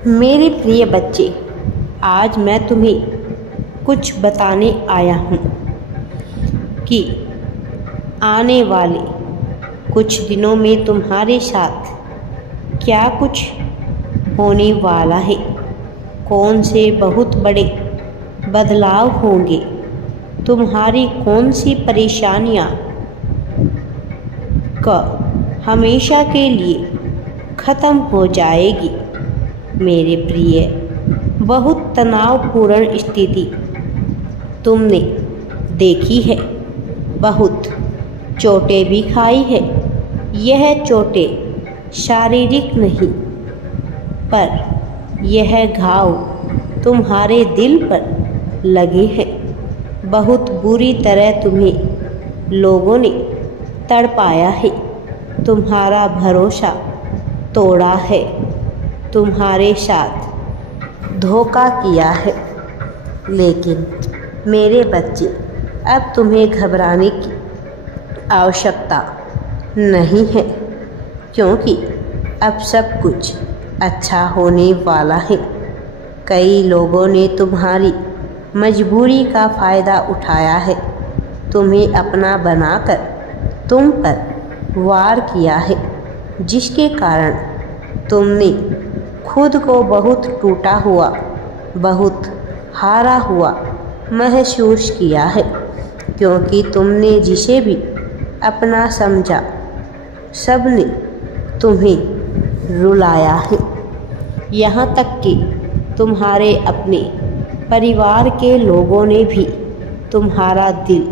मेरे प्रिय बच्चे, आज मैं तुम्हें कुछ बताने आया हूँ कि आने वाले कुछ दिनों में तुम्हारे साथ क्या कुछ होने वाला है। कौन से बहुत बड़े बदलाव होंगे, तुम्हारी कौन सी परेशानियाँ का हमेशा के लिए ख़त्म हो जाएगी। मेरे प्रिय, बहुत तनावपूर्ण स्थिति तुमने देखी है, बहुत चोटें भी खाई है। यह चोटें शारीरिक नहीं, पर यह घाव तुम्हारे दिल पर लगे हैं। बहुत बुरी तरह तुम्हें लोगों ने तड़पाया है, तुम्हारा भरोसा तोड़ा है, तुम्हारे साथ धोखा किया है। लेकिन मेरे बच्चे, अब तुम्हें घबराने की आवश्यकता नहीं है, क्योंकि अब सब कुछ अच्छा होने वाला है। कई लोगों ने तुम्हारी मजबूरी का फ़ायदा उठाया है, तुम्हें अपना बनाकर तुम पर वार किया है, जिसके कारण तुमने खुद को बहुत टूटा हुआ, बहुत हारा हुआ महसूस किया है। क्योंकि तुमने जिसे भी अपना समझा, सबने तुम्हें रुलाया है। यहाँ तक कि तुम्हारे अपने परिवार के लोगों ने भी तुम्हारा दिल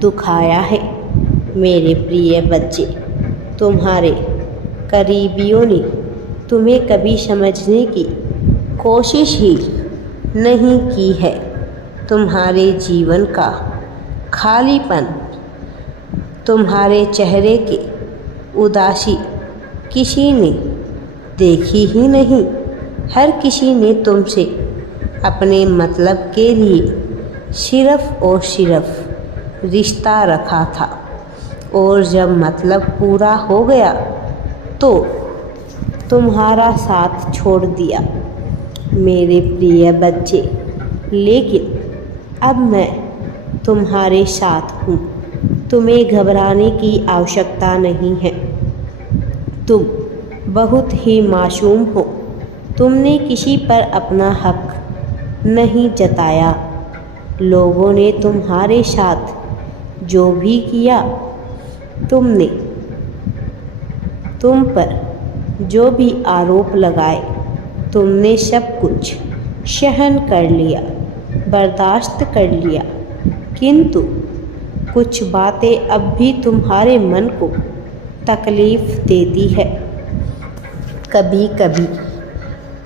दुखाया है। मेरे प्रिय बच्चे, तुम्हारे करीबियों ने तुम्हें कभी समझने की कोशिश ही नहीं की है। तुम्हारे जीवन का खालीपन, तुम्हारे चेहरे के उदासी किसी ने देखी ही नहीं। हर किसी ने तुमसे अपने मतलब के लिए सिर्फ और सिर्फ रिश्ता रखा था, और जब मतलब पूरा हो गया तो तुम्हारा साथ छोड़ दिया। मेरे प्रिय बच्चे, लेकिन अब मैं तुम्हारे साथ हूँ, तुम्हें घबराने की आवश्यकता नहीं है। तुम बहुत ही मासूम हो, तुमने किसी पर अपना हक नहीं जताया। लोगों ने तुम्हारे साथ जो भी किया, तुमने तुम पर जो भी आरोप लगाए, तुमने सब कुछ सहन कर लिया, बर्दाश्त कर लिया। किंतु कुछ बातें अब भी तुम्हारे मन को तकलीफ़ देती है। कभी कभी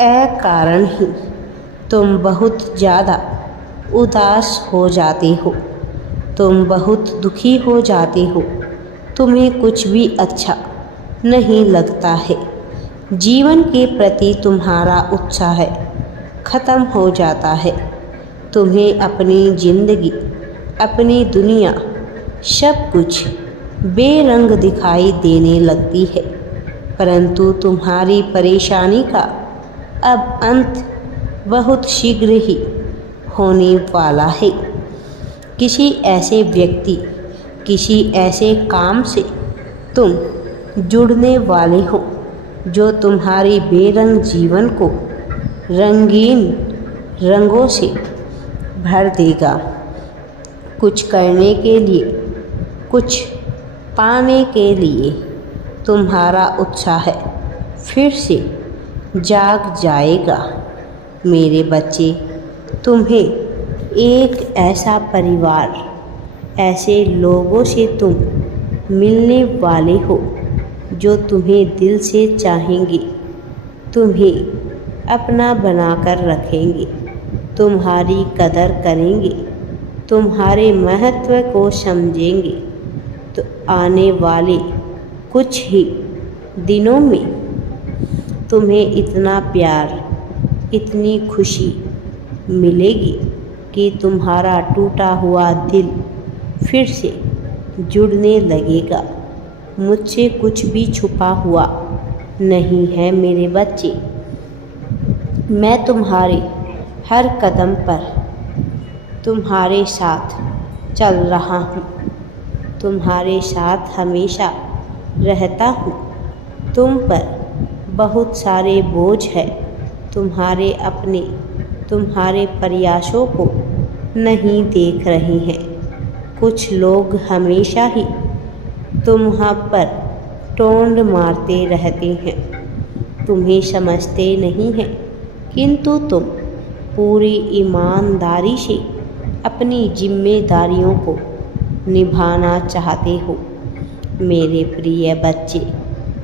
अकारण ही तुम बहुत ज़्यादा उदास हो जाते हो, तुम बहुत दुखी हो जाते हो, तुम्हें कुछ भी अच्छा नहीं लगता है। जीवन के प्रति तुम्हारा उत्साह ख़त्म हो जाता है। तुम्हें अपनी ज़िंदगी, अपनी दुनिया, सब कुछ बेरंग दिखाई देने लगती है। परंतु तुम्हारी परेशानी का अब अंत बहुत शीघ्र ही होने वाला है। किसी ऐसे व्यक्ति, किसी ऐसे काम से तुम जुड़ने वाले हो जो तुम्हारी बेरंग जीवन को रंगीन रंगों से भर देगा। कुछ करने के लिए, कुछ पाने के लिए तुम्हारा उत्साह फिर से जाग जाएगा। मेरे बच्चे, तुम्हें एक ऐसा परिवार, ऐसे लोगों से तुम मिलने वाले हो जो तुम्हें दिल से चाहेंगे, तुम्हें अपना बनाकर रखेंगे, तुम्हारी कदर करेंगे, तुम्हारे महत्व को समझेंगे। तो आने वाले कुछ ही दिनों में तुम्हें इतना प्यार, इतनी खुशी मिलेगी कि तुम्हारा टूटा हुआ दिल फिर से जुड़ने लगेगा। मुझसे कुछ भी छुपा हुआ नहीं है मेरे बच्चे। मैं तुम्हारे हर कदम पर तुम्हारे साथ चल रहा हूँ, तुम्हारे साथ हमेशा रहता हूँ। तुम पर बहुत सारे बोझ है, तुम्हारे अपने तुम्हारे प्रयासों को नहीं देख रहे हैं। कुछ लोग हमेशा ही तुम्हां पर टोंड मारते रहते हैं, तुम्हें समझते नहीं हैं, किंतु तुम पूरी ईमानदारी से अपनी जिम्मेदारियों को निभाना चाहते हो। मेरे प्रिय बच्चे,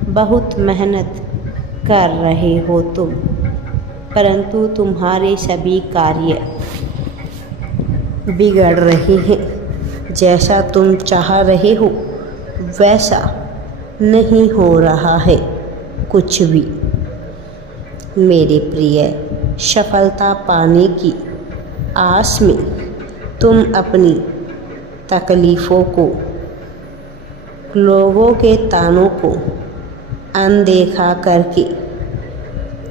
बहुत मेहनत कर रहे हो तुम, परंतु तुम्हारे सभी कार्य बिगड़ रहे हैं। जैसा तुम चाह रहे हो वैसा नहीं हो रहा है कुछ भी। मेरे प्रिय, सफलता पाने की आस में तुम अपनी तकलीफ़ों को, लोगों के तानों को अनदेखा करके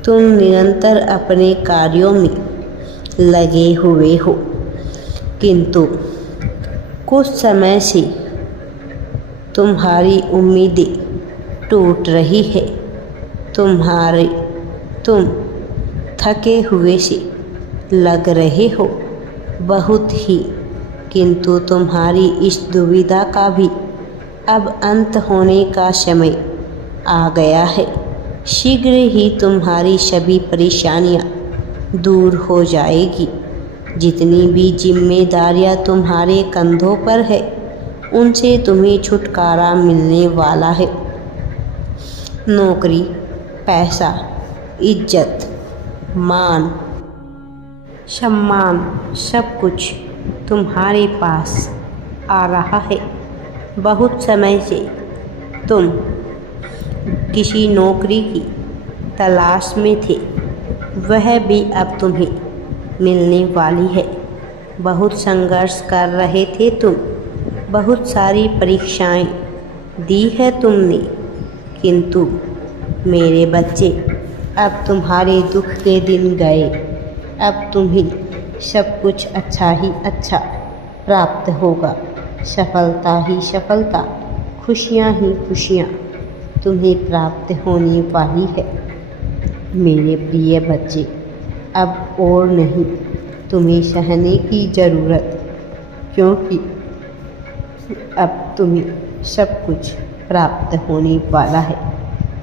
तुम निरंतर अपने कार्यों में लगे हुए हो, किंतु कुछ समय से तुम्हारी उम्मीदें टूट रही है। तुम थके हुए से लग रहे हो बहुत ही, किंतु तुम्हारी इस दुविधा का भी अब अंत होने का समय आ गया है। शीघ्र ही तुम्हारी सभी परेशानियां दूर हो जाएगी। जितनी भी जिम्मेदारियां तुम्हारे कंधों पर है उनसे तुम्हें छुटकारा मिलने वाला है। नौकरी, पैसा, इज्जत, मान, सम्मान सब कुछ तुम्हारे पास आ रहा है। बहुत समय से तुम किसी नौकरी की तलाश में थे, वह भी अब तुम्हें मिलने वाली है। बहुत संघर्ष कर रहे थे तुम, बहुत सारी परीक्षाएं दी है तुमने, किंतु मेरे बच्चे अब तुम्हारे दुख के दिन गए। अब तुम्हें सब कुछ अच्छा ही अच्छा प्राप्त होगा। सफलता ही सफलता, खुशियाँ ही खुशियाँ तुम्हें प्राप्त होने वाली है। मेरे प्रिय बच्चे, अब और नहीं तुम्हें सहने की ज़रूरत, क्योंकि अब तुम्हें सब कुछ प्राप्त होने वाला है।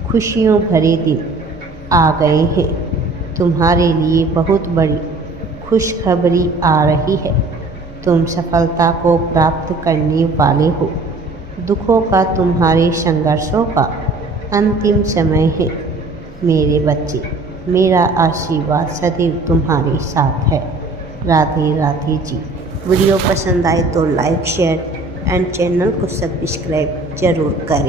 खुशियों भरे दिन आ गए हैं। तुम्हारे लिए बहुत बड़ी खुशखबरी आ रही है। तुम सफलता को प्राप्त करने वाले हो। दुखों का, तुम्हारे संघर्षों का अंतिम समय है। मेरे बच्चे, मेरा आशीर्वाद सदैव तुम्हारे साथ है। राधे राधे जी। वीडियो पसंद आए तो लाइक, शेयर एंड चैनल को सब्सक्राइब जरूर करें।